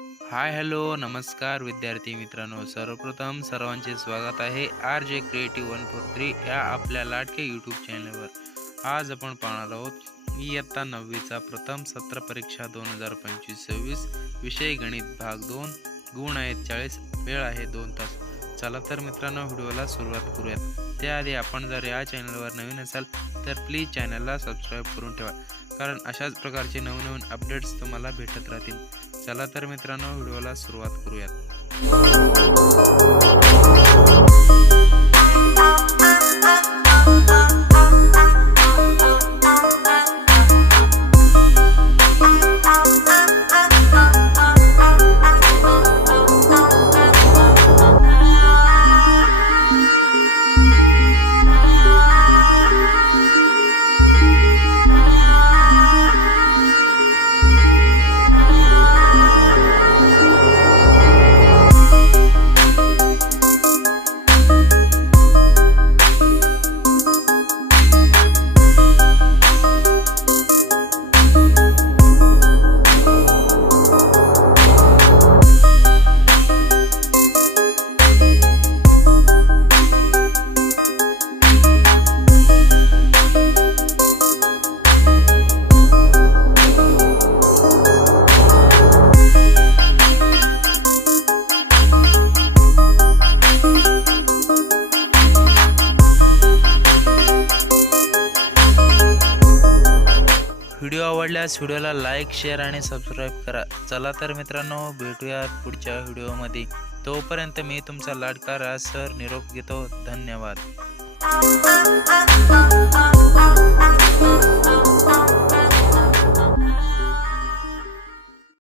Hi hello नमस्कार विद्यार्थी मित्रांनो, सर्वप्रथम सर्वांचे स्वागत आहे आर जे क्रिएटिव्ह 143 या आपल्या लाडक्या यूट्यूब चॅनलवर. आज आपण पाहणार आहोत इयत्ता 9वीचा प्रथम सत्र परीक्षा 2025-26 विषय गणित भाग 2. गुण आहेत 40, वेळ आहे 2 तास. चला तर मित्रांनो, व्हिडिओला सुरुवात करूयात. त्याआधी आपण जर या चॅनलवर नवीन असाल तर प्लीज चॅनलला सबस्क्राईब करून ठेवा, कारण अशाच प्रकारचे नवनवीन अपडेट्स तुम्हाला भेटत राहतील. चला तर मित्रांनो, व्हिडिओला सुरुवात करूयात. व्हिडिओ आवडल्यास व्हिडिओला लाईक, शेअर आणि सबस्क्राईब करा. चला तर मित्रांनो, भेटूयात पुढच्या व्हिडिओमध्ये. तोपर्यंत मी तुमचा लाडका राज सर निरोप घेतो. धन्यवाद.